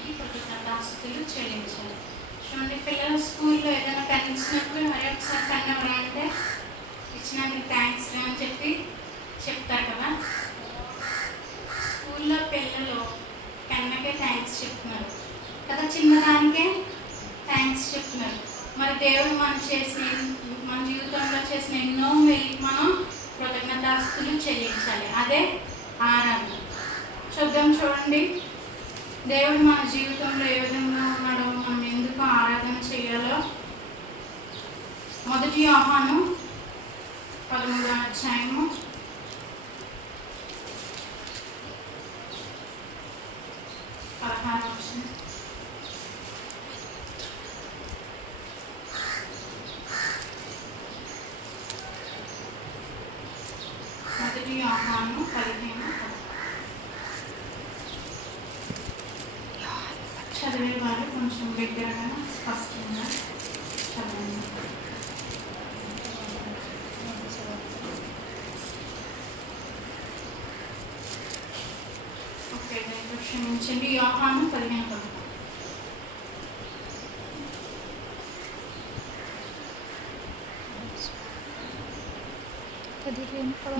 దేవునికి కృతజ్ఞతాస్తుతులు చెల్లించాలి. చూడండి, పిల్లలు స్కూల్లో ఏదైనా పెన్ ఇచ్చినప్పుడు మరి ఒకసారి పెన్ ఎవరంటే ఇచ్చినందుకు థ్యాంక్స్ అని చెప్పి చెప్తారు కదా. స్కూల్లో పిల్లలు పెన్నకే థ్యాంక్స్ చెప్తున్నారు కదా, చిన్నదానికే థ్యాంక్స్ చెప్తున్నారు. మరి దేవుడు మన జీవితంలో చేసిన ఎన్నో మేలుకి మనం కృతజ్ఞతాస్తుతులు చెల్లించాలి. అదే ఆరాధన. చూడండి, దేవుడు మన జీవితంలో ఏ విధంగా ఉన్నాడో, మనం ఎందుకు ఆరాధన చేయాలో. 1 యోహాను 13వ అధ్యాయము 16వ వచనం. 1 యోహాను 15. చదివే వారు కొంచెం దగ్గరగా స్పష్టంగా చదవండి. ఓకే, క్షమించండి. యోహాను 15.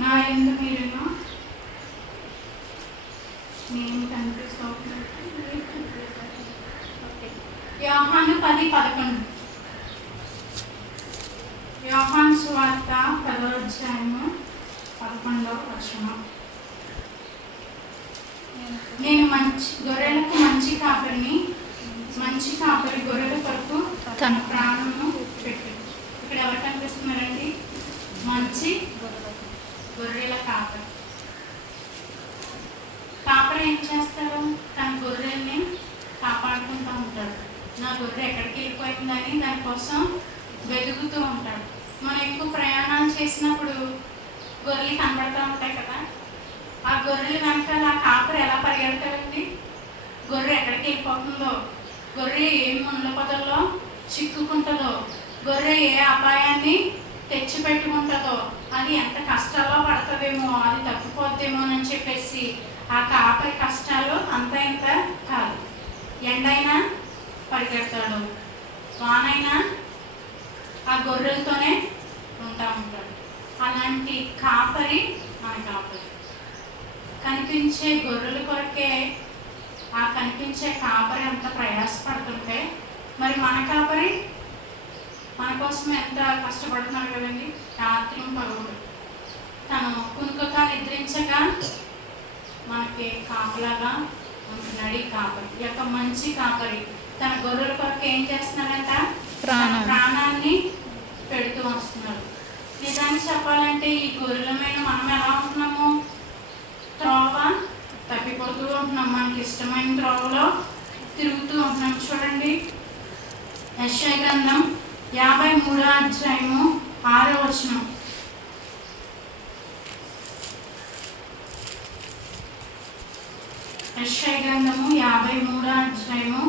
నా యందు మీరును నేను కనిపిస్తూ యోహాను 10:11. యోహాను సువార్త 10వ అధ్యాయము 11వ వచనం. నేను గొర్రెలకు మంచి కాపరిని, మంచి కాపరి గొర్రెల కొరకు తన ప్రాణము పెట్టు. ఇక్కడ ఎవరు కనిపిస్తున్నారండి? మంచి గొర్రెల కాపరి. కాపరి ఏం చేస్తారు? తన గొర్రెల్ని కాపాడుకుంటూ ఉంటాడు. నా గొర్రె ఎక్కడికి వెళ్ళిపోయిందని దానికోసం వెతుకుతూ ఉంటాడు. మనం ఎక్కువ ప్రయాణాలు చేసినప్పుడు గొర్రెలు కనబడుతూ ఉంటాయి కదా. ఆ గొర్రెల వెనకాల ఆ కాపరి ఎలా పరిగెడతాడండి? గొర్రె ఎక్కడికి వెళ్ళిపోతుందో, గొర్రె ఏ ముళ్ళ పొదల్లో చిక్కుకుంటుందో, గొర్రె ఏ అపాయాన్ని తెచ్చిపెట్టుకుంటుందో, అది ఎంత కష్టాల్లో పడుతుందేమో, అది తప్పిపోద్దేమో అని చెప్పేసి ఆ కాపరి కష్టాలు అంత ఇంత కాదు. ఎండైనా పరిగెడతాడు, వానైనా ఆ గొర్రెలతోనే ఉంటాడు. అలాంటి కాపరి మన కాపరి. కనిపించే గొర్రెల కొరకే ఆ కనిపించే కాపరి అంత ప్రయాసపడుతుంటే, మరి మన కాపరి మన కోసం ఎంత కష్టపడుతున్నాడు కదండి. రాత్రి పగలు తను కునుకగా నిద్రించగా మనకి కాపలాగా ఉంటున్నాడు ఈ కాపరి. ఈ యొక్క మంచి కాపరి తన గొర్రెల కొరకు ఏం చేస్తున్నాడంట? ప్రాణాన్ని పెడుతూ వస్తున్నాడు. నిజానికి చెప్పాలంటే ఈ గొర్రెల మీద మనం ఎలా ఉంటున్నాము? త్రోవ తప్పిపోతూ ఉంటున్నాం, మనకి ఇష్టమైన త్రోవలో తిరుగుతూ ఉంటున్నాం. చూడండి, యెషయా గ్రంథం 53వ అధ్యాయము 6వ వచనం. యెషయా గ్రంథము 53వ అధ్యాయము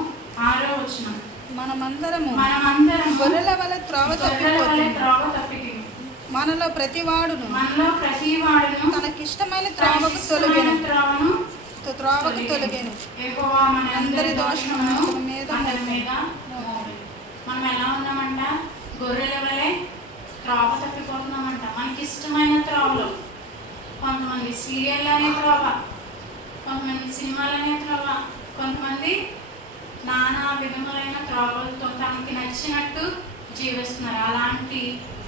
6వ వచనం. మనమందరము గొర్రెల వలె త్రోవ తప్పిపోయి మనలో ప్రతివాడును తనకిష్టమైన త్రోవకు తొలగెను. యెహోవా మనందరి దోషమును అతని మీద మోపెను. మనం ఎలా ఉన్నామంట? గొర్రెల వలె త్రోవ తప్పిపోతున్నామంట. మనకి ఇష్టమైన త్రోవలో, కొంతమంది సీరియల్ అనే త్రోవ, కొంతమంది సినిమాలనే త్రోవ, కొంతమంది నానా విధములైన త్రోవలతో తనకి నచ్చినట్టు జీవిస్తున్నారు. అలాంటి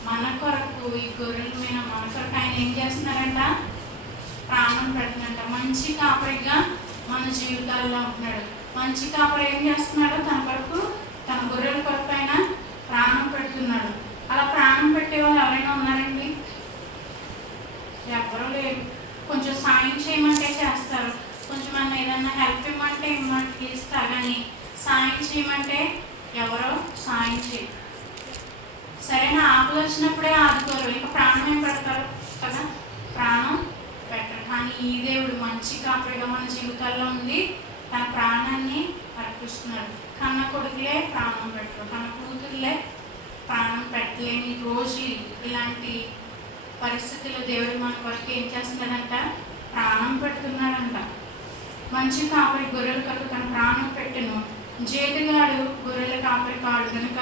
మన కొరకు ఈ గొర్రెల మీద మన కొరకు ఆయన ఏం చేస్తున్నారంట? ప్రాణం పెడుతున్నారంట. మంచి కాపరిగా మన జీవితాల్లో ఉంటున్నాడు. మంచి కాపరి ఏం చేస్తున్నాడు? తన కొరకు, తన గొర్రెల కొరకు ఆయన ప్రాణం పెడుతున్నాడు. అలా ప్రాణం పెట్టే వాళ్ళు ఎవరైనా ఉన్నారండి? ఎవరూ లేరు. కొంచెం సాయం చేయమంటే చేస్తారు, కొంచెం మనం ఏదన్నా హెల్ప్ ఇవ్వమంటే ఇస్తారు, కానీ సాయం చేయమంటే ఎవరో సాయం చేయరు. సరైన ఆకులు వచ్చినప్పుడే ఆదుకోరు, ఇంకా ప్రాణం ఏం పెడతారు కదా? ప్రాణం పెట్టరు. కానీ ఈ దేవుడు మంచి కాపరిగా మన జీవితాల్లో ఉంది. తన ప్రాణాన్ని అర్పిస్తున్నాడు. కన్న కొడుకులే ప్రాణం పెట్టరు, కన్న కూతురులే ప్రాణం పెట్టలేని రోజు ఇలాంటి పరిస్థితుల్లో దేవుడు మన వరకు ఏం చేస్తున్నాడంట? ప్రాణం పెడుతున్నాడంట. మంచి కాపరి గొర్రెల కొరకు తన ప్రాణం పెట్టెను. జేతగాడు గొర్రెల కాపరి కాడు గనుక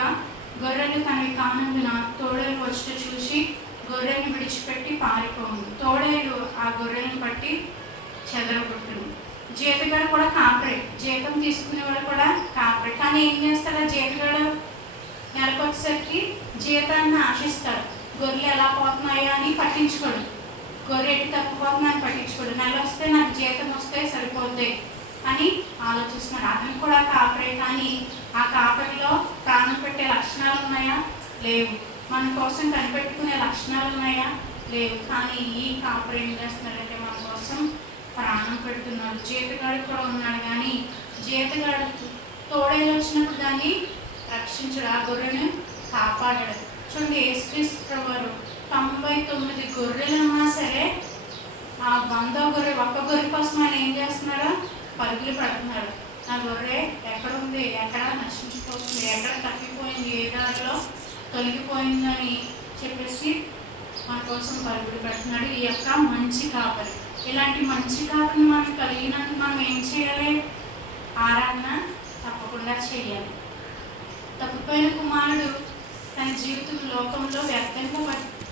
గొర్రెలు తనవి కానందున తోడేలు వచ్చి చూసి గొర్రెలను విడిచిపెట్టి పారిపోవును. తోడేలు ఆ గొర్రెలను పట్టి చెదరగొట్టును. జీతగాడు కూడా కాపరే, జీతం తీసుకునేవాడు కూడా కాపరే. కానీ ఏం చేస్తాడు? జీతగాడు నెలకు వచ్చేసరికి జీతాన్ని ఆశిస్తాడు. గొర్రెలు ఎలా పోతున్నాయో అని పట్టించుకోడు. గొర్రె ఎటు తప్పిపోతుందని పట్టించుకోడు. నెల వస్తే నాకు జీతం వస్తే సరిపోద్ది అని ఆలోచిస్తున్నాడు. అతను కూడా కాపరే, కానీ ఆ కాపరిలో ప్రాణం పెట్టే లక్షణాలు ఉన్నాయా? లేవు. మన కోసం కనిపెట్టుకునే లక్షణాలు ఉన్నాయా? లేవు. కానీ ఈ కాపరి ఏం చేస్తున్నాడంటే మన కోసం ప్రాణం పెడుతున్నాడు. జీతగాడు కూడా ఉన్నాడు, కానీ జీతగాడు తోడేలు వచ్చినప్పుడు దాన్ని రక్షించడు, ఆ గొర్రెను కాపాడాడు. చూడండి, యేసుక్రీస్తు వారు 99 గొర్రెలు ఉన్నా సరే ఆ 100వ గొర్రె, ఒక్క గొర్రె కోసం ఆయన ఏం చేస్తున్నాడు? పరుగులు పెడుతున్నాడు. నా గొర్రె ఎక్కడ ఉంది, ఎక్కడ నశించిపోతుంది, ఎక్కడ తప్పిపోయింది, ఏ దారిలో తొలగిపోయిందని చెప్పేసి మన కోసం పరుగులు పెడుతున్నాడు ఈ యొక్క మంచి కాపరి. ఇలాంటి మంచి కాపరిని మనం కలిగినందుకు మనం ఏం చేయాలి? ఆరాధన తప్పకుండా చేయాలి. తప్పిపోయిన కుమారుడు తన జీవితం లోకంలో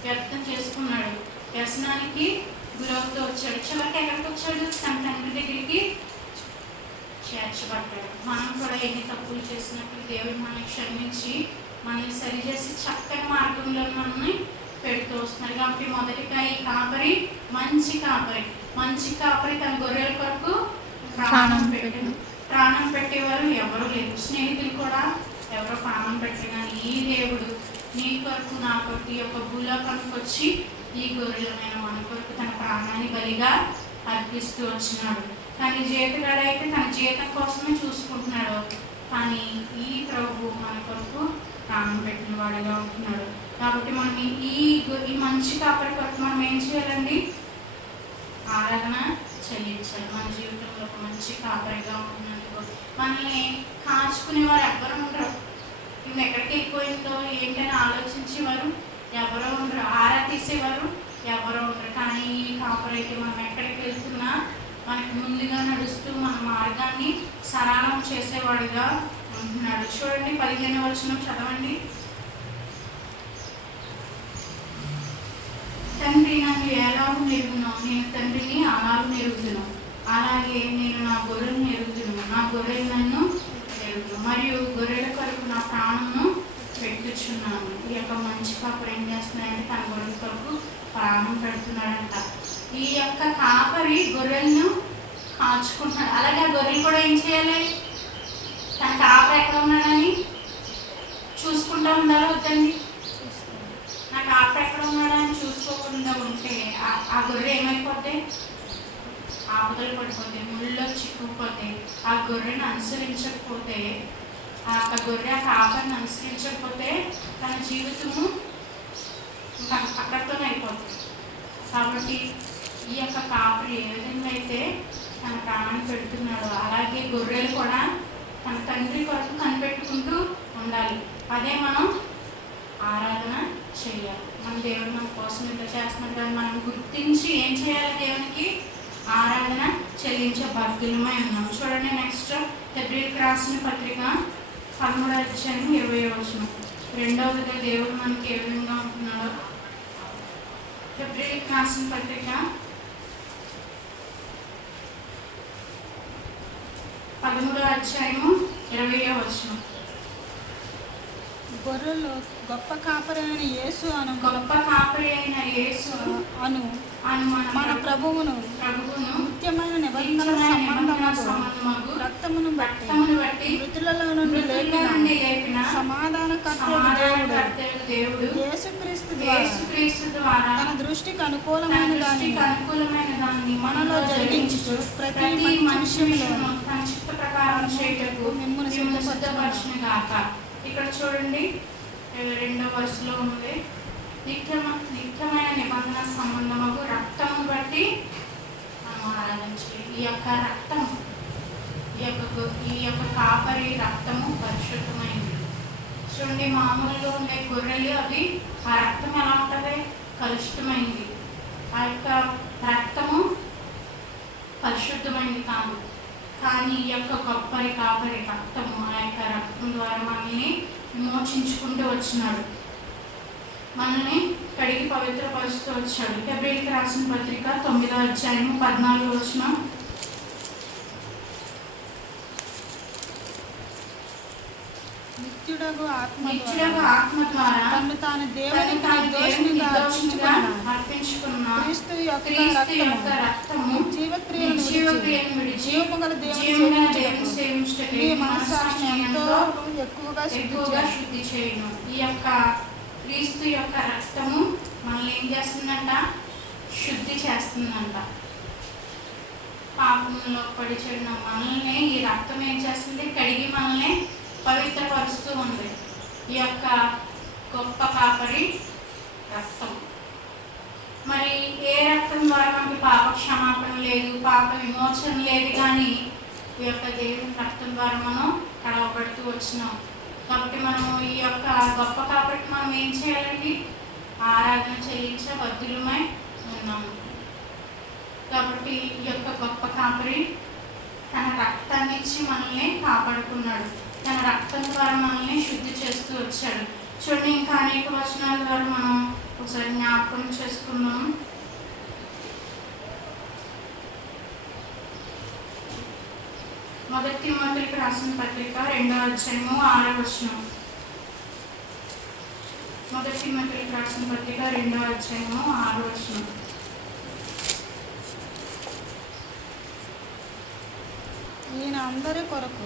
వ్యర్థం చేసుకున్నాడు. వ్యసనానికి గురవుతూ వచ్చాడు. చివరికి ఎక్కడికి వచ్చాడు? తన తండ్రి దగ్గరికి చేర్చబడ్డాడు. మనం కూడా ఎన్ని తప్పులు చేసినప్పుడు దేవుడు మనల్ని క్షమించి మనల్ని సరిచేసి చక్కని మార్గంలో మనల్ని పెడుతూ వస్తున్నారు. కాబట్టి మొదటిగా ఈ కాపరి మంచి కాపరి. మంచి కాపరి తన గొర్రెల కొరకు ప్రాణం పెట్టాడు. ప్రాణం పెట్టేవారు ఎవరు లేరు. స్నేహితులు కూడా ఎవరో ప్రాణం పెట్టారు. కానీ ఈ దేవుడు నీ కొరకు నా కొరకు ఈ యొక్క భూలోకానికి వచ్చి ఈ గొర్రెలమైన మన కొరకు తన ప్రాణాన్ని బలిగా అర్పిస్తూ వచ్చినాడు. కానీ జీతగాడైతే తన జీతం కోసమే చూసుకుంటున్నాడు. కానీ ఈ ప్రభు మన కొరకు ప్రాణం పెట్టిన వాడిగా ఉంటున్నాడు. కాబట్టి మనం ఈ మంచి కాపరి కొరకు మనం ఏం చేయాలండి? ఆరాధన చెల్లించాలి. మన జీవితంలో ఒక మంచి కాపరిగా ఉంటున్నందుకు మనల్ని కాచుకునేవారు ఎవ్వరు ఉండరు. ఇవి ఎక్కడికి వెళ్ళిపోయిందో ఏంటని ఆలోచించేవారు ఎవరో ఉండరు. ఆరా తీసేవారు ఎవరో ఉండరు. కానీ ఈ కాపరి అయితే మనం ఎక్కడికి వెళ్తున్నా మనకి ముందుగా నడుస్తూ మన మార్గాన్ని సరళం చేసేవాడిగా ఉంటున్నాడు. చూడండి, 15వ వచనం చదవండి. తండ్రి నన్ను ఎలాగూ నెరుగును, నేను తండ్రిని అలాగూ నెరుగుదును. అలాగే నేను నా గొర్రెలను ఎరుగుదును, నా గొర్రెలు నన్ను ఎరుగును, మరియు గొర్రెల కొరకు నా ప్రాణమును పెట్టుచున్నాను. ఈ యొక్క మంచి కాపరి ఏం చేస్తున్నాడంటే తన గొర్రెల కొరకు ప్రాణం పెడుతున్నాడంట. ఈ యొక్క కాపరి గొర్రెలను కాచుకుంటున్నాడు. అలాగే ఆ గొర్రెలు కూడా ఏం చేయాలి? తన కాపరి ఎక్కడ ఉన్నాడని చూసుకుంటూ ఉండాలి వద్దండి? నా కాపరి ఎక్కడ ఉన్నాడని చూసుకోకుండా ఉంటే ఆ గొర్రె ఏమైపోతే ఆపదలు పడిపోతే, ముళ్ళలో చిక్కుపోతే, ఆ గొర్రెను అనుసరించకపోతే, ఆ గొర్రె ఆ కాపరిని అనుసరించకపోతే తన జీవితము అక్కడితోనే అయిపోతుంది. కాబట్టి ఈ యొక్క కాపరి ఏ విధంగా అయితే తన ప్రాణాన్ని పెడుతున్నాడో అలాగే గొర్రెలు కూడా తన తండ్రి కొరకు కనిపెట్టుకుంటూ ఉండాలి. అదే మనం ఆరాధన చేయాలి. మన దేవుడు మన కోసం ఇంత చేస్తున్నారు కానీ మనం గుర్తించి ఏం చేయాలి? దేవునికి ఆరాధన చెల్లించే భక్తులమై ఉన్నాం. చూడండి, నెక్స్ట్ హెబ్రీయులకు రాసిన పత్రిక 13వ అధ్యాయం 20వ వచనం. రెండవదిగా దేవుడు మనకి ఏ విధంగా ఉంటున్నాడో. హెబ్రీయులకు రాసిన పత్రిక 13వ అధ్యాయము 20వ వచనం. గొర్రెలు గొప్ప కాపరి అయిన యేసు అను గొప్ప కాపరి అయిన యేసు అను మన ప్రభువును నిత్యమైన నిబంధన సంబంధముగు రక్తమును బట్టి మృతులలో నుండి లేపిన సమాధానకర్త దేవుడు యేసుక్రీస్తు ద్వారా తన దృష్టికి అనుకూలమైన దాన్ని మనలో జరిగించు ప్రతి మనుష్యులను తన చిత్త ప్రకారం చేయుటకు మిమ్మును సిద్ధపరచును గాక. ఇక్కడ చూడండి, 2వ వరుసలో ఉంది. నిత్యమైన నిబంధన సంబంధము రక్తము బట్టి మనం ఆరాధించాలి. ఈ యొక్క రక్తం, ఈ యొక్క కాపరి రక్తము పరిశుద్ధమైంది. చూడండి, మామూలుగా ఉండే గొర్రెలు అవి ఆ రక్తం ఎలా ఉంటుంది? కలుషితమైంది. ఆ యొక్క రక్తము పరిశుద్ధమైంది కాదు. కానీ ఈ యొక్క గొప్పరి కాపరి రక్తము, ఆ యొక్క రక్తం ద్వారా మనల్ని విమోచించుకుంటూ వచ్చినాడు, మనల్ని కడిగి పవిత్రపరుస్తూ వచ్చాడు. హెబ్రీయులకు రాసిన పత్రిక 9వ అధ్యాయము 14వ వచనం. నిత్యుడగు ఆత్మ ద్వారా తను తాను దేవునికి నిర్దోషిగా అర్పించుకున్న క్రీస్తు యొక్క రక్తము జీవక్రియలను విడిచి జీవము గల దేవుని సేవించుటకు మీ మనస్సాక్షిని ఎంతో ఎక్కువగా శుద్ధి చేయును. ఈ యొక్క క్రీస్తు యొక్క రక్తము మనల్ని ఏం చేస్తుందంట? శుద్ధి చేస్తుందంట. పాపంలో పడి చెడిన మనల్ని ఈ రక్తం ఏం చేస్తుంది? కడిగి మనల్ని పవిత్రపరుస్తూ ఉంది. ఈ యొక్క గొప్ప కాపరి రక్తం. మరి ఏ రక్తం ద్వారా మనకి పాప క్షమాపణ లేదు, పాప విమోచన లేదు, కానీ ఈ యొక్క దేవుని రక్తం ద్వారా మనం కడవబడుతూ వచ్చినాం. కాబట్టి మనము ఈ యొక్క గొప్ప కాపరికి మనం ఏం చేయాలండి? ఆరాధన చెల్లించబద్దులమై ఉన్నాము. కాబట్టి ఈ యొక్క గొప్ప కాపరి తన రక్తాన్ని ఇచ్చి మనల్ని కాపాడుకున్నాడు. తన రక్తం ద్వారా మనల్ని శుద్ధి చేస్తూ వచ్చాడు. చూడండి, ఇంకా అనేక వచనాల ద్వారా మనం ఒకసారి జ్ఞాపకం చేసుకుందాం. మొదటి తిమోతికి రాసిన పత్రిక 2వ అధ్యాయము 6వ వచనం. మొదటి తిమోతికి రాసిన పత్రిక 2వ అధ్యాయము 6వ వచనం. నేను అందరి కొరకు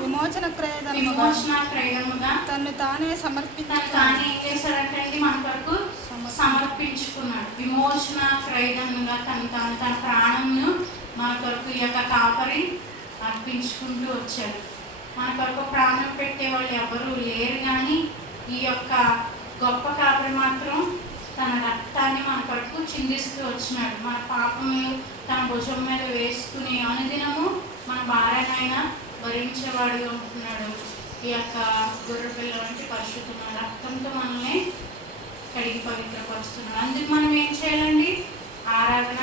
విమోచన క్రయధనముగా తను తానే మన కొరకు సమర్పించుకున్నాడు. విమోచన క్రయధనముగా తన ప్రాణంను మన కొరకు ఈ యొక్క కాపరి అర్పించుకుంటూ వచ్చాడు. మన కొరకు ప్రాణం పెట్టే వాళ్ళు ఎవరు లేరు, కానీ ఈ యొక్క గొప్ప కాపరి మాత్రం తన రక్తాన్ని మన కొరకు చిందిస్తూ వచ్చినాడు. మన పాపములు తన భుజం మీద వేసుకుని అనుదినము మన భార్యనైనా భరించేవాడుగా ఉంటున్నాడు. ఈ యొక్క గొర్రె పిల్ల వంటి పరిశుద్ధమైన రక్తంతో మనల్ని కడిగి పవిత్రపరుస్తున్నాడు. అందుకు మనం ఏం చేయాలండి? ఆరాధన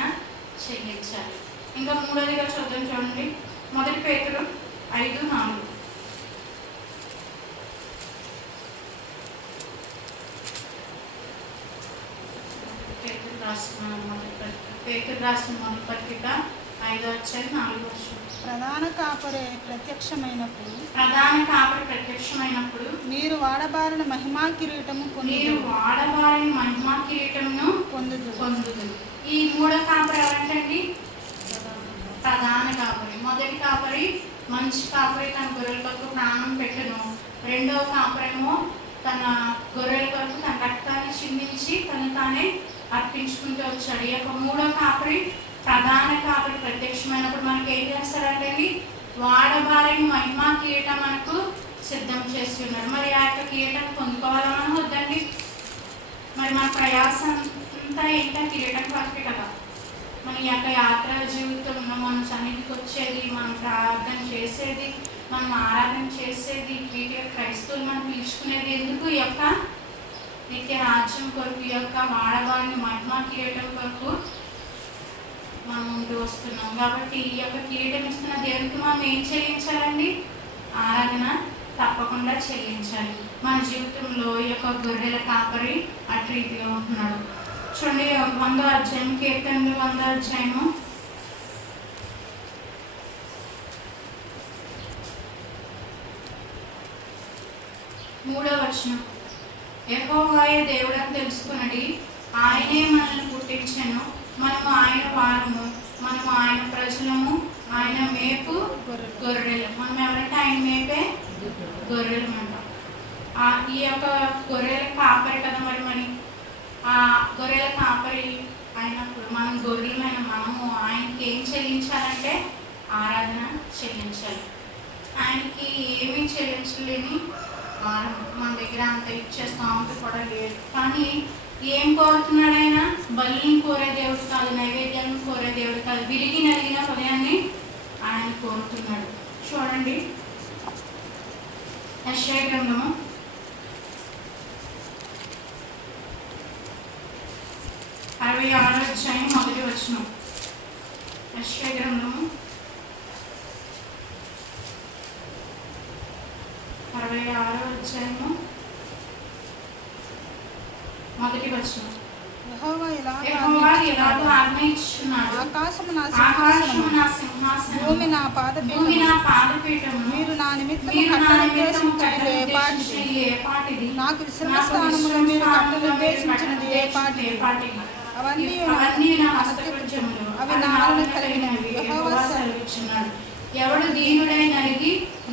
చెల్లించాలి. ఇంకా మూడోదిగా చూడండి, మొదటి పేతురు 5:4. పేతురు రాసిన మొదటి పత్రిక 5వ అధ్యాయం 4వ వచనం. ప్రధాన కాపరి ప్రత్యక్షమైనప్పుడు మీరు వాడబారిన మహిమా కిరీటము పొందుదు. ఈ మూడో కాపరి ఎవరంటండి? ప్రధాన కాపరి. మొదటి కాపరి మంచి కాపరి, తన గొర్రెల కొరకు ప్రాణం పెట్టను. రెండవ కాపరేమో తన గొర్రెల కొరకు తన రక్తాన్ని చిందించి తను తానే అర్పించుకుంటూ వచ్చాడు. ఈ యొక్క మూడో కాపరి ప్రధాన కాపరి ప్రత్యక్షమైనప్పుడు మనకి ఏం చేస్తారంటే వాడబారిన మహిమా కిరీటం మనకు సిద్ధం చేసి ఉన్నారు. మరి ఆ యొక్క కిరీటం పొందుకోవాలని వద్దండి. మరి మన ప్రయాసం అంతా ఏంటో కిరీటం కొరకే కదా. మన యొక్క యాత్ర జీవితంలో మనం సన్నిధికి వచ్చేది, మనం ప్రార్థన చేసేది, మనం ఆరాధన చేసేది, వీటి క్రైస్తవులు మనం పిలుచుకునేది ఎందుకు? ఈ యొక్క నిత్య రాజ్యం కొరకు, ఈ యొక్క వాడబారిన మహిమా కిరీటం కొరకు మనం ఉంటూ వస్తున్నాం. కాబట్టి ఈ యొక్క కిరీటం ఇస్తున్న దేవునికి మనం ఏం చెల్లించాలండి? ఆరాధన తప్పకుండా చెల్లించాలి. మన జీవితంలో ఈ యొక్క గొర్రెల కాపరి అటు రీతిగా ఉంటున్నాడు. చూడండి, 100వ అధ్యాయం, కీర్తనలు 100వ అధ్యాయము 3వ వచనం. యెహోవాయే దేవుడని తెలుసుకున్నది, ఆయనే మనల్ని పుట్టించెను, మనము ఆయన వారము, మనము ఆయన ప్రజలము, ఆయన మేపు గొర్రెలు. మనం ఎవరంటే ఆయన మేపే గొర్రెలు అంట. ఈ యొక్క గొర్రెల కాపరి కదా. మరి ఆ గొర్రెల కాపరి అయినప్పుడు మనం గొర్రెలమైన మనము ఆయనకి ఏం చెల్లించాలంటే ఆరాధన చెల్లించాలి. ఆయనకి ఏమీ చెల్లించలేని మన దగ్గర అంత ఇచ్చే స్థామత కూడా లేదు. కానీ ఏం కోరుతున్నాడు ఆయన? బలిని కోరే దేవుడు కాదు, నైవేద్యాలను కోరే దేవుడు కాదు, విరిగి నలిగిన హృదయాన్ని ఆయన కోరుతున్నాడు. చూడండి, యెషయా గ్రంథము 66వ అధ్యాయం 1వ వచనం. యెషయా గ్రంథము అధ్యాయము 1వ వచనం. యెహోవా యెహోవా ఇలాగ ఆజ్ఞ ఇచ్చుచున్నాడు. ఆకాశము నా ఆకాశము సింహాసనము, నా సింహాసనము, భూమి నా భూమి నా పాదపీఠము. పాదపీఠము. మీరు నా నిమిత్తము మీరు నా కట్టలు నిమిత్తము ఉద్దేశించినది ఏ పాటిది? కట్టనిర్దేశించినది ఏ పాటిది? నాకు విశ్రమ నాకు స్థానములో మీరు విశ్రామ కట్టలు స్థానములో మీరు ఉద్దేశించినది ఏ పాటిది? ఏ పాటిది? అవన్నీ నా హస్తకృత్యములు, అవి అవి నా నా వలన వలన కలిగినవి. కలిగినవి. యెహోవా యెహోవా సెలవిచ్చున్నాడు. ఎవడు దీనుడై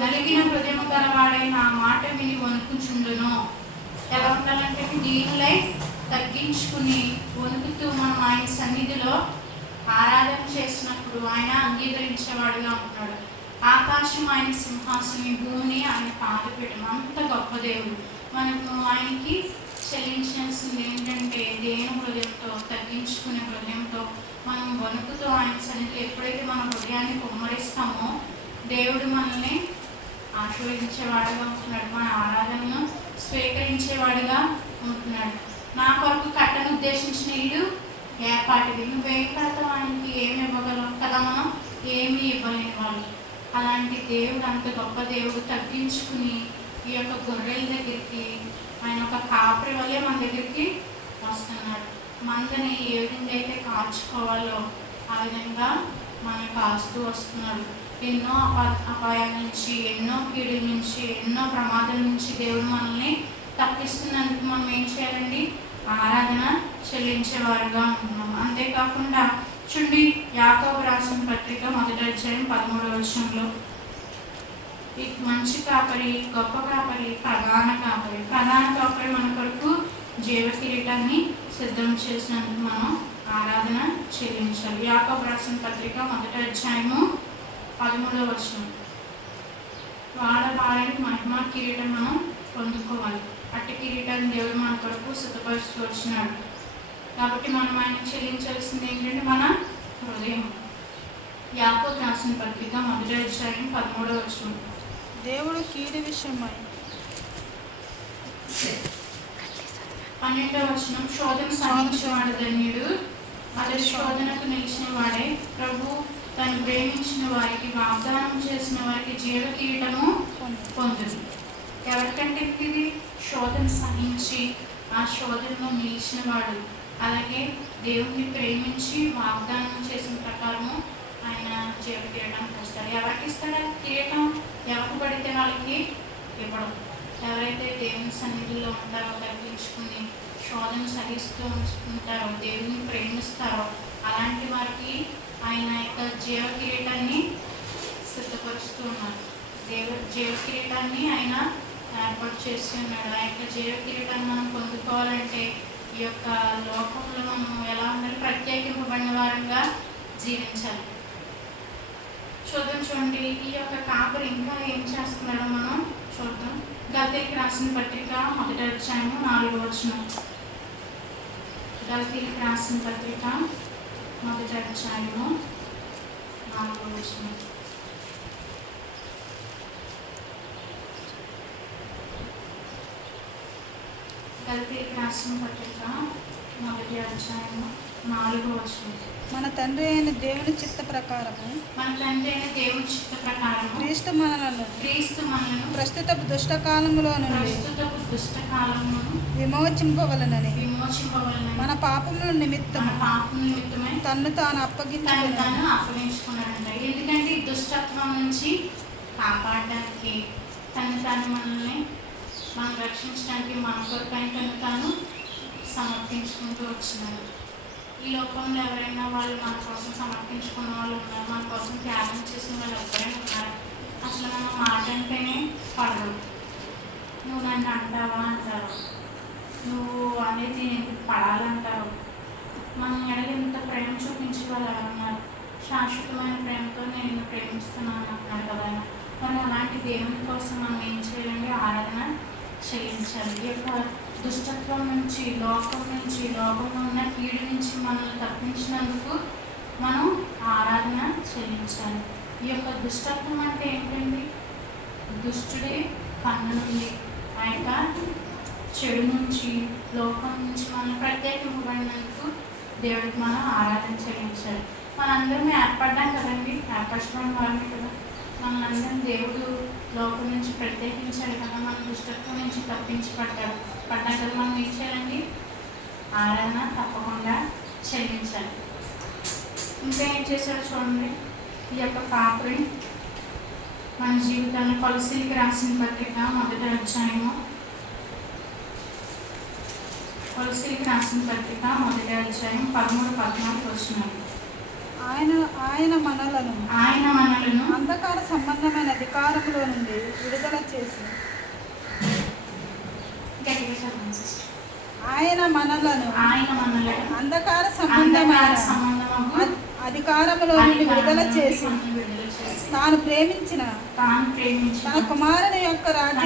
నలిగిన హృదయము గలవాడై నా మాట విని వణుకుచుండునో. ఎలా ఉండాలంటే దీనులై తగ్గించుకుని వణుకుతూ మనం ఆయన సన్నిధిలో ఆరాధన చేసినప్పుడు ఆయన అంగీకరించేవాడుగా ఉంటున్నాడు. ఆకాశం ఆయన సింహాసనం, భూమిని ఆయన పాదపీఠం. అంత గొప్ప దేవుడు. మనము ఆయనకి చెల్లించాల్సింది ఏంటంటే దేని హృదయంతో, తగ్గించుకునే హృదయంతో మనం వణుకుతూ ఆయన సన్నిధిలో ఎప్పుడైతే మన హృదయాన్ని కుమ్మరిస్తామో దేవుడు మనల్ని ఆశీర్వదించేవాడుగా ఉంటున్నాడు. మన ఆరాధనను స్వీకరించేవాడుగా ఉంటున్నాడు. నా కొరకు కట్టను ఉద్దేశించిన ఇల్లు ఏపాటిది? నువ్వేం కడతావు? ఆయనకి ఏమి ఇవ్వగలవు కదా? మనం ఏమీ ఇవ్వలేని వాళ్ళు. అలాంటి దేవుడు, అంత గొప్ప దేవుడు తగ్గించుకుని ఈ యొక్క గొర్రెల దగ్గరికి ఆయన ఒక కాపరి వల్లే మన దగ్గరికి వస్తున్నాడు. మందని ఏ విధంగా అయితే కాల్చుకోవాలో ఆ విధంగా మనం కాస్తూ వస్తున్నాడు. ఎన్నో అపాయాల నుంచి, ఎన్నో కీడుల నుంచి, ఎన్నో ప్రమాదాల నుంచి దేవుడు మనల్ని తప్పిస్తున్నందుకు మనం ఏం చేయాలండి? ఆరాధన చెల్లించేవారుగా ఉంటున్నాం. అంతేకాకుండా చూడండి, యాకోబు రాసిన పత్రిక 1వ అధ్యాయం 13వ వచనంలో ఈ మంచి కాపరి, గొప్ప కాపరి, ప్రధాన కాపరి మన కొరకు జీవ కిరీటాన్ని సిద్ధం చేసినందుకు మనం ఆరాధన చెల్లించాలి. యాకోబు రాసిన పత్రిక 1వ అధ్యాయము 13వ వచనం. వాడబారని మహిమ కిరీటం మనం పొందుకోవాలి. అట్టి కిరీటాన్ని దేవుడు మన కొరకు సిద్ధపరుస్తూ వచ్చినాడు. కాబట్టి మనం ఆయనకు చెల్లించాల్సింది ఏంటంటే మన హృదయం. యాకోబు రాసిన పత్రిక 1వ అధ్యాయం 13వ వచనం. దేవుడు కీడు విషయమై 12వ వచనం. శోధన సాధించేవాడు ధన్యుడు, అతడు శోధనకు నిలిచిన వాడే. ప్రభు తను ప్రేమించిన వారికి, వాగ్దానం చేసిన వారికి జీవ కిరీటము పొందును. ఎవరికంటే ఇది? శోధన సహించి ఆ శోధనలో నిలిచిన వాడు, అలాగే దేవుణ్ణి ప్రేమించి వాగ్దానం చేసిన ప్రకారము ఆయన జీవ కిరీటానికి వస్తాడు. ఎవరికి ఇస్తాడు కిరీటం? ఎవరికి పడితే వాళ్ళకి ఇవ్వడం. ఎవరైతే దేవుని సన్నిధిలో ఉంటారో, తగ్గించుకుని శోధన సహిస్తూ ఉంటారో, దేవుని ప్రేమిస్తారో అలాంటి వారికి ఆయన యొక్క జీవ కిరీటాన్ని సిద్ధపరుస్తూ ఉన్నారు. జీవ కిరీటాన్ని ఆయన ఏర్పాటు చేసి ఉన్నాడు. ఆ యొక్క జీవ కిరీటాన్ని మనం పొందుకోవాలంటే ఈ యొక్క లోకంలో మనం ఎలా ఉండాలి? ప్రత్యేకింపబడిన వారంగా జీవించాలి. చూడండి, ఈ యొక్క కాపరి ఇంకా ఏం చేస్తున్నాడో మనం చూద్దాం. గల్తీకి రాసిన పత్రిక 1వ అధ్యాయము 4వ వచనం. గల్తీకి రాసిన పత్రిక 1వ అధ్యాయము 4వ వచనం. గల్తీకి రాసిన పత్రిక 1వ అధ్యాయము 4వ వచనం. మన తండ్రి అయిన దేవుని చిత్త ప్రకారము క్రీస్తు మనలను ప్రస్తుత దుష్టకాలములో నుండి విమోచింపవలనని మన పాపముల నిమిత్తమై తన్ను తాను అప్పగించుకున్నాడంట. ఎందుకంటే ఈ దుష్టత్వం నుంచి కాపాడడానికి, తను మనల్ని మనం రక్షించడానికి మన కొరకై తను తాను సమర్పించుకుంటూ వచ్చినాడు. ఈ లోకంలో ఎవరైనా వాళ్ళు మన కోసం సమర్పించుకున్న వాళ్ళు ఉన్నారు, మన కోసం త్యాగం చేసిన వాళ్ళు ఎవరైనా ఉన్నారు. అసలు మనం మాట అంటేనే పడదు. నువ్వు నన్ను అంటావా అంటారు, నువ్వు అనేది నేను ఎందుకు పడాలంటారు. మనం ఎడగ ఇంత ప్రేమ చూపించే వాళ్ళు ఎవరున్నారు? శాశ్వతమైన ప్రేమతో నేను నిన్ను ప్రేమిస్తున్నాను అంటున్నారు కదా. మరి అలాంటి దేవుని కోసం మనం ఏం చేయాలండి? ఆరాధన చెల్లించాలి. ఈ యొక్క దుష్టత్వం నుంచి, లోకంలో ఉన్న కీడు నుంచి మనల్ని తప్పించినందుకు మనం ఆరాధన చెల్లించాలి. ఈ యొక్క దుష్టత్వం అంటే ఏంటండి? దుష్టుడే కన్ను నుండి, ఆ యొక్క చెడు నుంచి, లోకం నుంచి మనం ప్రత్యేకింపబడినందుకు దేవుడికి మనం ఆరాధన చెల్లించాలి. మనందరం ఏర్పడ్డాం కదండి, ఏర్పరచబడిన వాళ్ళని కదా. మనందరం దేవుడు లోకం నుంచి ప్రత్యేకించాడు కదా, మన దుష్టత్వం నుంచి తప్పించి పడ్డా కదా మనం ఏం చేయాలండి? ఆరాధన తప్పకుండా చెల్లించాలి. ఇంకా ఏం చేశాడో చూడండి. ఈ యొక్క పాపని మన జీవితాన్ని కొలసీలకి రాసిన పత్రిక 1వ అధ్యాయము, కొలసీలకి రాసిన పత్రిక 1వ అధ్యాయం 13-14 వచనాలు. ఆయన మనలను అంధకార సంబంధమైన అధికారములో నుండి విడుదల చేసి ఆయన మనలను అంధకార సంబంధమైన అధికారములో నుండి విడుదల చేసి తాను ప్రేమించిన తన కుమారుని యొక్క రాజ్య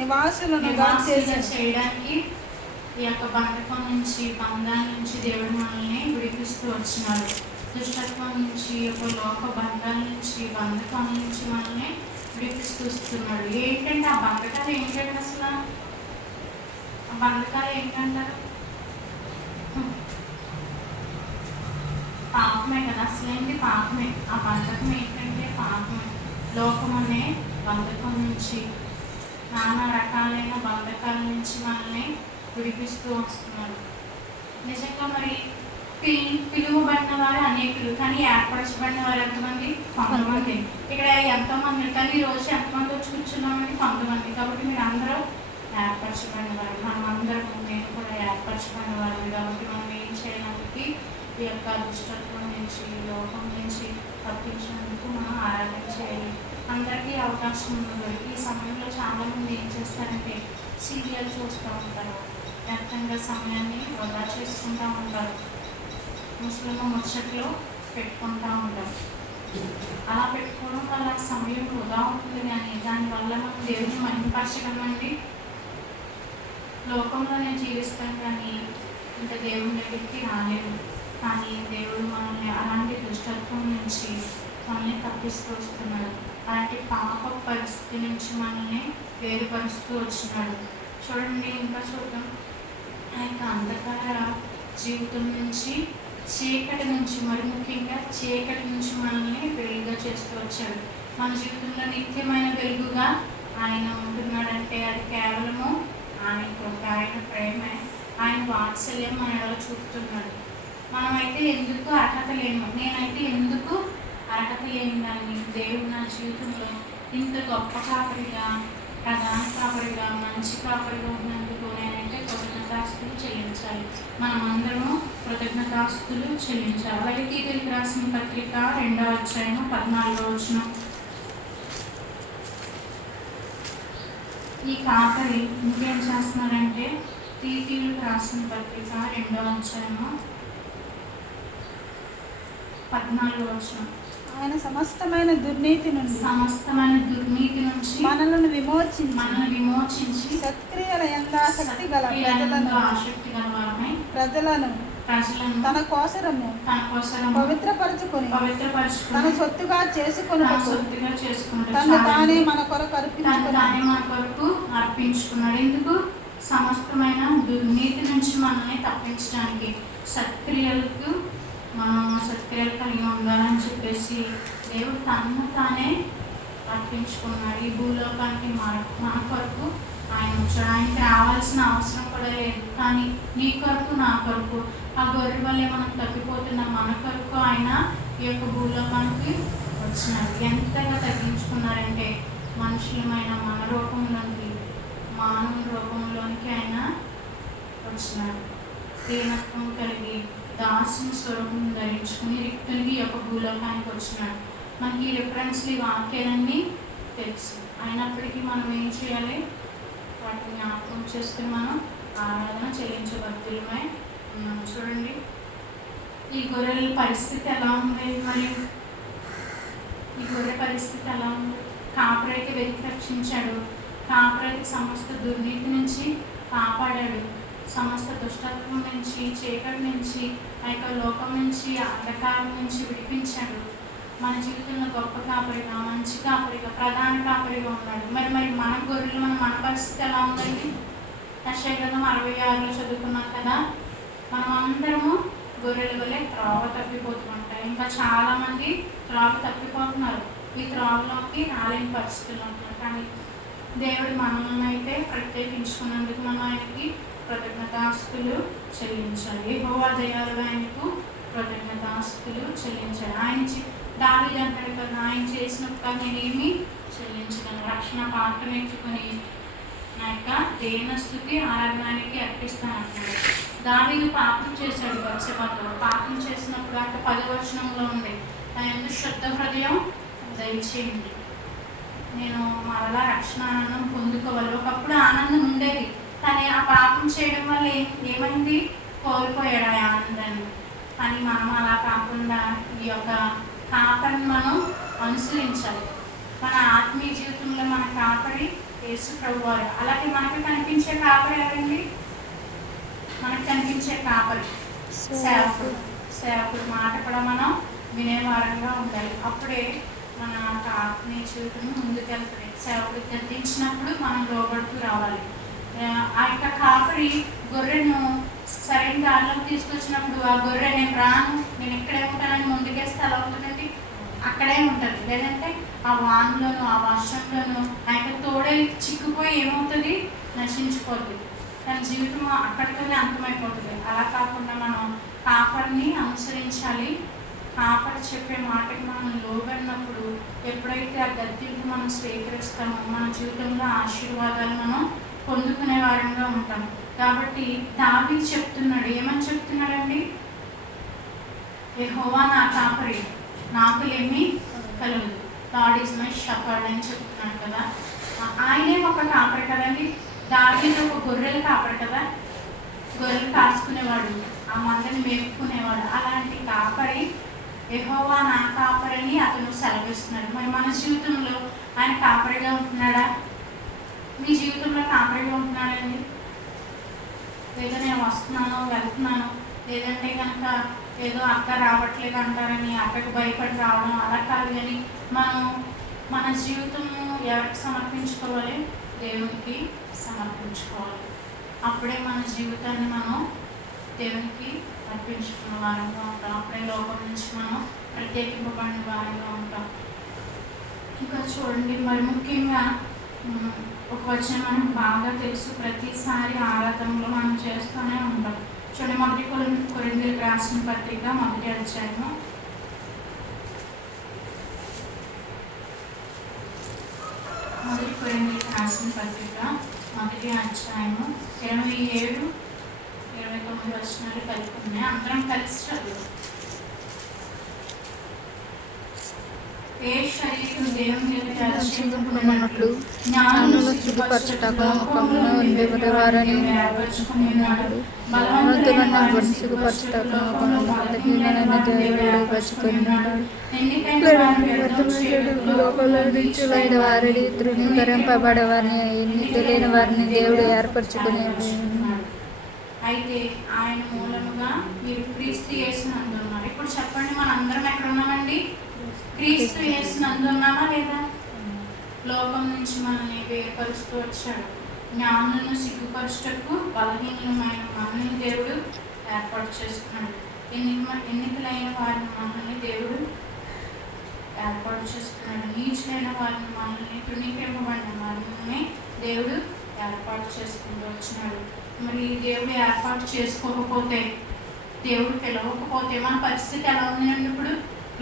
నివాసులుగా చేయడానికి ఈ యొక్క బంధకం నుంచి, బంధాల నుంచి దేవుడు మనల్ని విడిపిస్తూ వచ్చినాడు. దుష్టత్వం నుంచి, ఈ యొక్క లోక బంధాల నుంచి, బంధకం నుంచి మనల్ని విడిపిస్తూ వస్తున్నాడు. ఏంటంటే ఆ బంధకాలు ఏంటంటే అసలు ఆ బంధకాలు ఏంటంటారు? పాపమే కదా, అసలేంటి పాపమే. ఆ బంధకం ఏంటంటే పాపమే. లోకం అనే బంధకం నుంచి, నానా రకాలైన బంధకాల నుంచి మనల్ని విడిపిస్తూ వస్తున్నాడు. నిజంగా మరి పిలువబడిన వారు అనేకులు, కానీ ఏర్పరచబడిన వారు ఎంతమంది? కొంతమంది. ఇక్కడ ఎంతోమంది, కానీ ఈరోజు ఎంతమంది వచ్చి కూర్చున్నామండి? కొంతమంది. కాబట్టి మీరు అందరూ ఏర్పరచబడిన వారు. మనం అందరం, నేను కూడా ఏర్పరచబడిన వారు. కాబట్టి మనం ఏం చేయడానికి? ఈ యొక్క దుష్టత్వం నుంచి, లోకం నుంచి తప్పించినందుకు మనం ఆరాధన చేయాలి. అందరికీ అవకాశం ఉండదు. ఈ సమయంలో చాలామంది ఏం చేస్తారంటే సీరియల్ చూస్తూ ఉంటారు, వ్యర్థంగా సమయాన్ని వృధా చేసుకుంటూ ఉంటారు, ముస్లిం ముచ్చట్లు పెట్టుకుంటూ ఉంటారు. అలా పెట్టుకోవడం వల్ల సమయం వృధా ఉంటుంది, కానీ దానివల్ల మనం దేవుడిని మహిమపరచగలమండి. లోకంలోనే జీవిస్తాం కానీ ఇంకా దేవుని దగ్గరికి రాలేము. కానీ దేవుడు మనల్ని అలాంటి దుష్టత్వం నుంచి మనల్ని తప్పిస్తూ వస్తున్నాడు. అలాంటి పాప పరిస్థితి నుంచి మనల్ని వేరుపరుస్తూ వచ్చినాడు. చూడండి, ఇంకా చూద్దాం. ఆ యొక్క అంధకార జీవితం నుంచి, చీకటి నుంచి, మరి ముఖ్యంగా చీకటి నుంచి మనల్ని వెలుగుగా చేస్తూ వచ్చాడు. మన జీవితంలో నిత్యమైన వెలుగుగా ఆయన ఉంటున్నాడంటే అది కేవలము ఆయన కృప, ఆయన ప్రేమే, ఆయన వాత్సల్యం మన ఎడల చూపుతున్నాడు. మనమైతే ఎందుకు అర్హత లేము. నేనైతే ఎందుకు అర్హత లేని దాన్ని దేవుడు నా జీవితంలో ఇంత గొప్ప కాపరిగా, ప్రధాన కాపరిగా, మంచి కాపరిగా ఉన్నందుకు నేనైతే కృతజ్ఞతాస్తులు చెల్లించాలి. మనమందరము కృతజ్ఞతాస్తులు చెల్లించాలి. అలాగే తీతులకు రాసిన పత్రిక 2వ అధ్యాయం 14వ వచనం. ఈ కాపరి ఇంకేం చేస్తున్నారంటే, తీతులకు రాసిన పత్రిక 2వ అధ్యాయం 14వ వచనం. ఆయన సమస్తమైన దుర్నీతి నుంచి మనల్ని విమోచించి సత్క్రియల యందు ఆసక్తి గల ప్రజలను తన కోసరము పవిత్రపరచుకొని తన సొత్తుగా చేసుకొనుటకు తను తానే మన కొరకు అర్పించుకున్నాడు. ఎందుకు? సమస్తమైన దుర్నీతి నుంచి మనల్ని తప్పించడానికి, సత్క్రియలకు మనం సత్క్రియలు కలిగి ఉండాలని చెప్పేసి దేవుడు తనను తానే అర్పించుకున్నాడు. ఈ భూలోకానికి మన కొరకు ఆయన వచ్చాడు. ఆయనకి రావాల్సిన అవసరం కూడా లేదు, కానీ నీ కొరకు, నా కొరకు, ఆ గొర్రె వల్లే మనం తప్పిపోతున్న మన కొరకు ఆయన ఈ యొక్క భూలోకానికి వచ్చినాడు. ఎంతగా తగ్గించుకున్నారంటే మనుషులమైన మన రూపంలోనికి, మానవ రూపంలోనికి ఆయన వచ్చినాడు. దీనత్వం కలిగి దాసుని స్వరూపం ధరించుకుని రిక్తునికి ఈ యొక్క భూలోకానికి వచ్చినాడు. మనకి ఈ రిఫరెన్స్లు, ఈ వాక్యాలన్నీ తెలుసు. అయినప్పటికీ మనం ఏం చేయాలి? వాటిని జ్ఞాపకం చేసుకుని మనం ఆరాధన చెల్లించబద్దులమై ఉన్నాం. చూడండి, ఈ గొర్రెల పరిస్థితి ఎలా ఉంది? మరి ఈ గొర్రె పరిస్థితి ఎలా ఉంది? కాపరైతే వెతికి రక్షించాడు. కాపరైతే సమస్త దుర్నీతి నుంచి కాపాడాడు. సమస్త దుష్టత్వం నుంచి, చీకటి నుంచి, ఆ యొక్క లోకం నుంచి, అంధకారం నుంచి విడిపించాడు. మన జీవితంలో గొప్ప కాపరిగా, మంచి కాపరిగా, ప్రధాన కాపరిగా ఉన్నాడు. మరి మన గొర్రెలు, మన పరిస్థితి ఎలా ఉందండి? యెషయా 66లో చదువుకున్నాం కదా, మనం అందరము గొర్రెల వల్లే త్రోవ తప్పిపోతూ ఉంటాయి. ఇంకా చాలా మంది త్రోవ తప్పిపోతున్నారు, ఈ త్రోవలోకి రాలేని పరిస్థితులు ఉంటున్నారు. కానీ దేవుడు మనల్ని అయితే ప్రత్యేకించుకున్నందుకు మనం ఆయనకి కృతజ్ఞతాస్తులు చెల్లించాలి. యెహోవా దయాళుడు, ఆయనకు కృతజ్ఞతాస్తులు చెల్లించాలి. దావీదు అంటాడు కదా, ఆయన చేసినప్పుడు నేనేమి చెల్లించగలను, రక్షణ పాట నేర్చుకుని నా యొక్క దేనస్థుతి ఆరాధనానికి అర్పిస్తాను అంటున్నాడు. దావీదు పాపం చేశాడు, బత్షెబతో పాపం చేసినప్పుడు అంటే 10వ వచనంలో ఉంది, ఆయన శుద్ధ హృదయం దయచేయండి, నేను మరలా రక్షణ ఆనందం పొందుకోవాలి. ఒకప్పుడు ఆనందం ఉండేది, కానీ ఆ పాపం చేయడం వల్ల ఏమైంది, కోల్పోయాడు ఆ ఆనందాన్ని. కానీ మనం అలా కాకుండా ఈ యొక్క కాపరిని మనం అనుసరించాలి. మన ఆత్మీయ జీవితంలో మన కాపరి యేసు ప్రభువారు. అలాగే మనకు కనిపించే కాపరి ఎవరండి, మనకు కనిపించే కాపరి సేవకుడు మాట కూడా మనం వినేవారంగా ఉండాలి. అప్పుడే మన ఆత్మీయ జీవితం ముందుకెళ్తుంది. సేవకుడు గద్దించినప్పుడు మనం లోబడుతూ రావాలి. ఆ యొక్క కాపరి గొర్రెను సరైన దారిలోకి తీసుకొచ్చినప్పుడు ఆ గొర్రె నేను రాను, నేను ఇక్కడే ఉంటానని ముందుకేస్తే అలా ఉంటుందండి, అక్కడే ఉంటుంది. లేదంటే ఆ వానలోను ఆ వర్షంలోను ఆ యొక్క తోడే చిక్కుపోయి ఏమవుతుంది, నశించిపోతుంది. తన జీవితం అక్కడికనే అంతమైపోతుంది. అలా కాకుండా మనం కాపరిని అనుసరించాలి. కాపరి చెప్పే మాటకి మనం లోబడినప్పుడు ఎప్పుడైతే ఆ గద్దింపు మనం స్వీకరిస్తామో మన జీవితంలో ఆశీర్వాదాలు మనం పొందుకునే వారంగా ఉంటాం. కాబట్టి దావీదు చెప్తున్నాడు, ఏమని చెప్తున్నాడండి, యెహోవా నా కాపరి, నాకు ఏమీ కలగదు, గాడ్ ఈజ్ మై షెపర్డ్ అని చెప్తున్నాడు కదా. ఆయనే ఒక కాపరి కదండి. దావీదు ఒక గొర్రెలు కాపరి కదా, గొర్రెలు కాసుకునేవాడు, ఆ మందని మేపుకునేవాడు. అలాంటి కాపరి యెహోవా నా కాపరిని అతను సెలవిస్తున్నాడు. మరి మన జీవితంలో ఆయన కాపరిగా ఉంటున్నాడా, మీ జీవితంలో కాపరిగా ఉంటున్నాడండి? లేదా నేను వస్తున్నాను వెళ్తున్నాను, లేదంటే కనుక ఏదో అక్క రావట్లేదు అంటారని అక్కడికి భయపడి రావడం అలా కాదు. కానీ మనం మన జీవితం ఎవరికి సమర్పించుకోవాలి, దేవునికి సమర్పించుకోవాలి. అప్పుడే మన జీవితాన్ని మనం దేవునికి అర్పించుకున్న వారంగా ఉంటాం. అప్పుడే లోకం నుంచి మనం ప్రత్యేకింపబడిన వారంగా ఉంటాం. ఇంకా చూడండి, మరి ముఖ్యంగా ఒక వచనం మనకు బాగా తెలుసు, ప్రతిసారి ఆరాధనలో మనం చేస్తూనే ఉంటాం. చూడండి, 1 కొరింథీయులకు రాసిన పత్రిక 1వ అధ్యాయము 1 కొరింథీయులకు రాసిన పత్రిక 1వ అధ్యాయము 27, 29 వచనాలు కలిపి ఉన్నాయి. అందరం కలిసి చదువు. ఏ శరీరం దేవుని పరిశుద్ధులైనట్లు జ్ఞానులను సిగ్గుపరచుటకు ముఖమును ఉండేవారి వారిని ఏర్పరచుకున్నాడు. బలవంతులను సిగ్గుపరచుటకు ముఖమును దేవుడు పరుచుకున్నాడు. లోకంలో నుంచి వెళ్ళిన వారిని తృణీకరింపబడే వారిని ఎన్ని తెలియని వారిని దేవుడు ఏర్పరచుకునేది. అయితే ఆయన మూలముగా మీరు క్రీస్తు యేసునందు ఉన్నారు. ఇప్పుడు చెప్పండి, మన అందరం ఎక్కడ ఉన్నామండి, క్రీస్తు యేసునందు ఉన్నామా లేదా? లోకం నుంచి మనల్ని వేరుపరుస్తూ వచ్చాడు. జ్ఞానులను సిగ్గుపరచుటకు బలహీనమైన మనల్ని దేవుడు ఏర్పాటు చేసుకున్నాడు. ఎన్నికలైన వారిని మనల్ని దేవుడు ఏర్పాటు చేసుకున్నాడు. నీచులైన వారిని మనల్ని తృణీకరింపబడిన మనల్ని దేవుడు ఏర్పాటు చేసుకుంటూ వచ్చినాడు. మరి దేవుడు ఏర్పాటు చేసుకోకపోతే, దేవుడు పిలవకపోతే మన పరిస్థితి ఎలా ఉందండి? ఇప్పుడు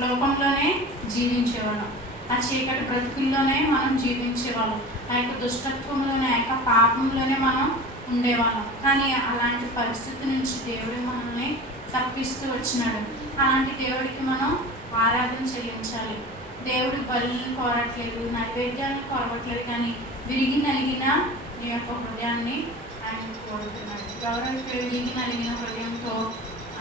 లోకంలోనే జీవించేవాళ్ళం, ఆ చీకటి బ్రతుకుల్లోనే మనం జీవించేవాళ్ళం, ఆ యొక్క దుష్టత్వంలోనే ఆ యొక్క పాపంలోనే మనం ఉండేవాళ్ళం. కానీ అలాంటి పరిస్థితి నుంచి దేవుడు మనల్ని తప్పిస్తూ వచ్చినాడు. అలాంటి దేవుడికి మనం ఆరాధన చెల్లించాలి. దేవుడు బలులను కోరట్లేదు, నైవేద్యాలను కోరట్లేదు, కానీ విరిగి నలిగిన నీ యొక్క హృదయాన్ని ఆయన కోరుతున్నాడు. ఎవరైతే విరిగి నలిగిన హృదయంతో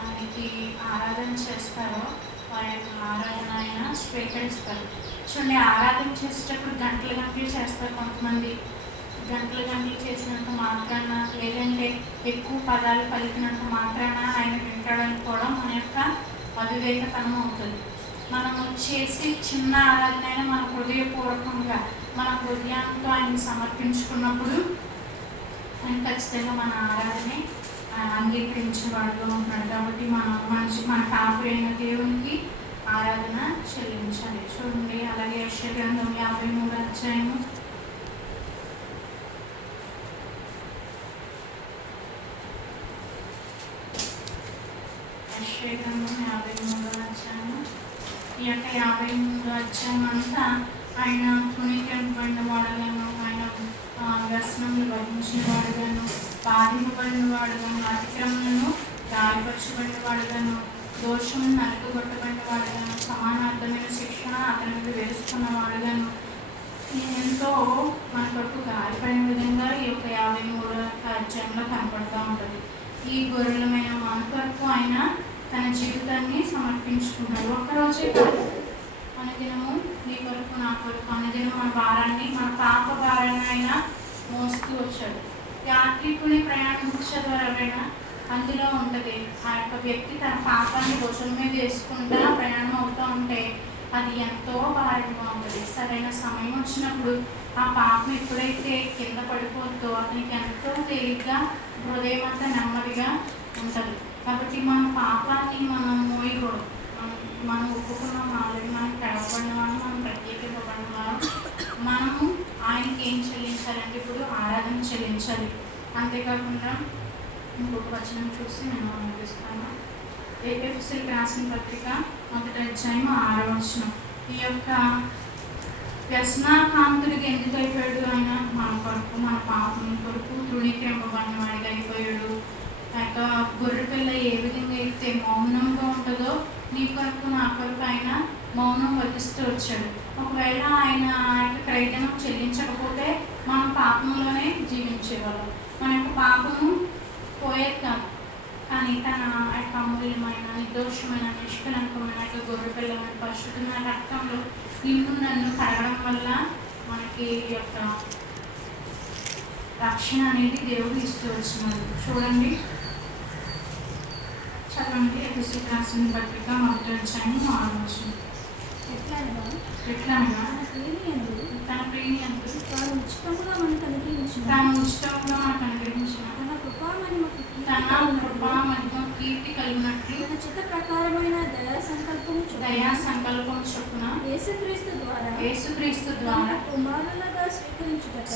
ఆయనకి ఆరాధన చేస్తారో వారి యొక్క ఆరాధన ఆయన స్వీకరిస్తారు. చూడండి, ఆరాధన చేసేటప్పుడు గంటలు గంటలు చేస్తారు కొంతమంది. గంటలు గంటలు చేసినంత మాత్రాన, లేదంటే ఎక్కువ పదాలు పలికినంత మాత్రాన ఆయన వింటాడనుకోవడం మన యొక్క అవివేకతనం అవుతుంది. మనము చేసే చిన్న ఆరాధన అయినా మన హృదయపూర్వకంగా మన హృదయంతో ఆయన సమర్పించుకున్నప్పుడు ఆయన ఖచ్చితంగా మన ఆరాధనే అంగీకరించేవాడుగా ఉంటాడు. కాబట్టి మన కాపురైన దేవునికి ఆరాధన చెల్లించాలి. చూడండి, అలాగే యెషయా గ్రంథం 53 అధ్యాయము యెషయా గ్రంథం 53 అధ్యాయము. ఈ యొక్క 53 అధ్యాయం అంతా ఆయన తృణీకరింపబడిన వాడుగాను, ఆయన వ్యసనములు వహించిన వాడుగాను, బాధింపబడిన వాడుగాను, అతిక్రమలను గాయపరచబడిన వాడుగాను, దోషమును నలుగుగొట్టబడిన వాడుగాను, సమానార్థమైన శిక్షణ అతని మీద వేసుకున్న వాడుగాను, ఎంతో మన కొరకు గాయపడిన విధంగా ఈ యొక్క 53 అధ్యాయంలో కనపడుతూ ఉంటుంది. ఈ గొర్రెలమైన మన కొరకు ఆయన తన జీవితాన్ని సమర్పించుకున్నాడు. ఒక్కరోజే కాదు, అనుదినము నీ కొరకు నా కొరకు అనుదినం మన భారాన్ని, మన పాప భారాన్ని ఆయన మోస్తూ వచ్చాడు. యాత్రికుని ప్రయాణం చదవరు ఎవరైనా, అందులో ఉంటుంది ఆ యొక్క వ్యక్తి తన పాపాన్ని భుజం మీద వేసుకుంటా ప్రయాణం అవుతూ ఉంటే అది ఎంతో భారంగా ఉంటుంది. సరైన సమయం వచ్చినప్పుడు ఆ పాపం ఎప్పుడైతే కింద పడిపోతుందో అతనికి ఎంతో తేలిగ్గా, హృదయం అంతా నెమ్మదిగా ఉంటుంది. కాబట్టి మన పాపాన్ని మనం మోయకూడదు. మనం ఒప్పుకున్న ఆల్రెడీ మనం కడపబడిన వాళ్ళు, మనం ప్రత్యేకింపబడిన వాళ్ళు, మనము ఆయనకి ఏం చెల్లించాలంటే ఇప్పుడు ఆరాధన చెల్లించాలి. అంతేకాకుండా ఇంకొక వచనం చూసి నేను అనిపిస్తాను. ఎఫెసీయులకు రాసిన పత్రిక 1వ అధ్యాయం 6వ వచనం. ఈ యొక్క వ్యసనాకాంతుడికి ఎందుకు అయిపోయాడు ఆయన? మన కొరకు, మన పాపం కొరకు తృణీకరింపబడిన వాడిగా అయిపోయాడు. ఆ యొక్క గొర్రె పిల్ల ఏ విధంగా అయితే మౌనంగా ఉంటుందో నీ కొరకు నా కొరకు ఆయన మౌనం వహిస్తూ వచ్చాడు. ఒకవేళ ఆయన ఆ యొక్క క్రయధనం చెల్లించకపోతే మనం పాపంలోనే జీవించేవాళ్ళం. మన యొక్క పాపము పోయేది కాదు. కానీ తన యొక్క అమూల్యమైన, నిర్దోషమైన, నిష్కలంకమైన గొర్రె పిల్లమైన పరిశుద్ధమైన రక్తంలో నిన్ను నన్ను కడగడం వల్ల మనకి ఈ యొక్క రక్షణ అనేది దేవుడు ఇస్తూ వచ్చినాడు. చూడండి, చదవండి. ఎఫెసీయులకు రాసిన పత్రిక 1వ అధ్యాయం 6వ వచనం. ఎట్లనగా తన ప్రియుని యందు తాను ఉచితంగా మనకు అనుగ్రహించిన తన కృపామహిమ కీర్తి కలిగినట్లు తన చిత్త ప్రకారమైన దయా సంకల్పం చొప్పున యేసుక్రీస్తు ద్వారా కుమారులుగా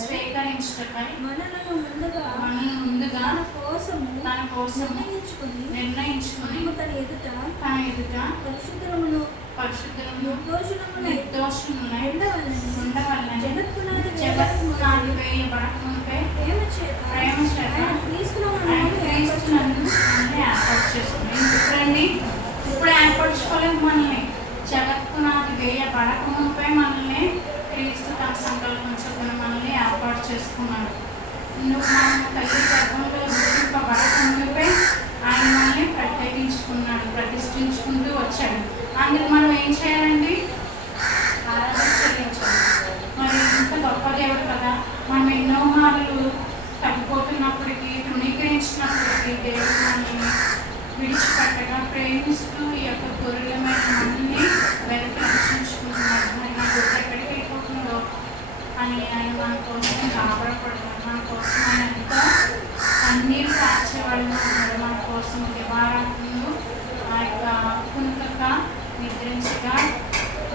స్వీకరించుటకై మనలను ముందుగా తన కోసం నిర్ణయించుకొని తన ఎదుట పరిశుద్ధమును నిర్దోషములై ఉండవలెనని జగత్పునాది వేయబడకమునుపై ప్రేమ చేత క్రీస్తునందు ఏర్పాటు చేసుకుని. ఇప్పుడు ఏర్పరచుకోలేదు మనల్ని. జగత్పునాది వేయబడకమునుపై మనల్ని క్రీస్తు తన సంకల్పం చొప్పున మనల్ని ఏర్పాటు చేసుకున్నాడు. మనం తల్లి గర్భంలో గుర్తింపబడకమునుపై ఆయన మనల్ని ప్రత్యేకించుకున్నాడు, ప్రతిష్ఠించుకుంటూ వచ్చాడు. అందుకు మనం ఏం చేయాలండి? ఆరాధన చెల్లించాలి. మరి ఇంత గొప్ప దేవుడు కదా. మనం ఎన్నో మార్లు తగ్గిపోతున్నప్పటికీ, తృణీకరించినప్పటికీ దేవుడు మనల్ని విడిచిపెట్టగా ప్రేమిస్తూ ఈ యొక్క గొర్రెలమైన మనల్ని వెనక్కి రక్షించుకుంటున్నాడు. మరి నా గొర్రె ఎక్కడికి వెళ్ళిపోతుందో అని ఆయన మన కోసం గాబరపడుతున్నాడు. మన కోసం ఆయన ఎంతో కన్నీరు కార్చేవాళ్ళు ఉన్నాడు. మన కోసం దివారాత్రులు ఆ యొక్క కునుకక నిద్రించగా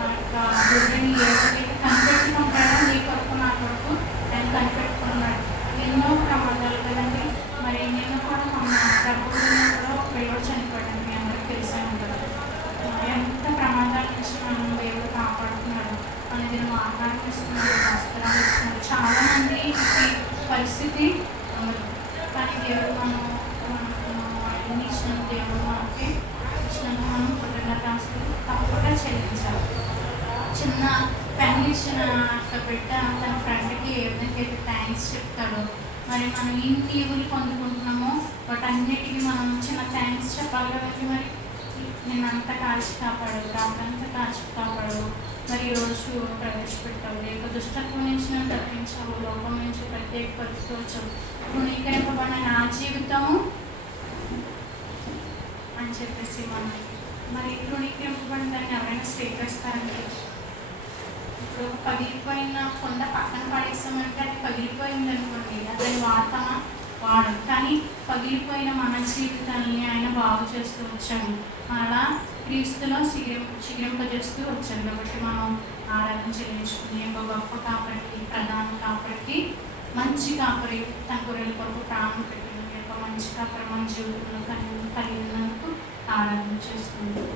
ఆ యొక్క గొర్రెని ఏ విధంగా కనిపెట్టుకుంటాడో నీ కొరకు నా కొరకు ఆయన కనిపెట్టుకున్నాడు. ఎన్నో ప్రమాదాలు కదండి. మరి నిన్న కూడా మన ప్రభుత్వంలో కూడా ఒక పిల్లడు చనిపోయాడు. మీ అందరికీ తెలిసే ఉంటుంది. ఎంత ప్రమాదాల నుంచి మనం దేవుడు కాపాడుతున్నాడు. మన దీని ఆహారం ఇస్తున్నాడు, వస్త్రాలు ఇస్తున్నాడు. చాలామంది ఈ పరిస్థితి ఉండదు. కానీ దేవుడు మనం అన్ని ఇచ్చిన దేవుడు మనకి ఇచ్చినందుకు మనం కృతజ్ఞతాస్తులు తప్పకుండా చెల్లించాలి. చిన్న పెన్ ఇచ్చిన బిడ్డ తన ఫ్రెండ్కి ఏ విధంగా అయితే థ్యాంక్స్ చెప్తాడో, మరి మనం ఇన్ని ఊళ్ళు పొందుకుంటున్నామో వాటన్నిటికీ మనం చిన్న థ్యాంక్స్ చెప్పాలి కదండి. మరి నేను అంతా కాల్చి కాపాడు, రాత్రంతా కాల్చి కాపాడు, మరి ఈరోజు ప్రవేశపెట్టావు, లేక దుష్టత్వం నుంచి నన్ను తప్పించావు, లోపం నుంచి ప్రత్యేకపరుస్తూ వచ్చావు, తృణీకరింపబడిన నా జీవితము అని చెప్పేసి మనకి. మరి తృణీకరింపబడిన దాన్ని ఎవరైనా స్వీకరిస్తారండి? ఇప్పుడు పగిలిపోయిన కొండ పక్కన పడేసామంటే అది పగిలిపోయింది అనుకోండి, దాన్ని వాడతామా? వాడదు. కానీ పగిలిపోయిన మన జీవితాన్ని ఆయన బాగు చేస్తూ వచ్చాడు. అలా క్రీస్తులో శిఖరింపజేస్తూ వచ్చారు. కాబట్టి మనం ఆరాధన చెల్లించుకుని ఒక గొప్ప కాపరికి, ప్రధాన కాపరికి, మంచి కాపరి తన గొర్రెల కొరకు ప్రాణం పెట్టిన యొక్క మంచి కాపరి మన జీవితంలో కలిగినందుకు ఆరాధన చేసుకుంటాం.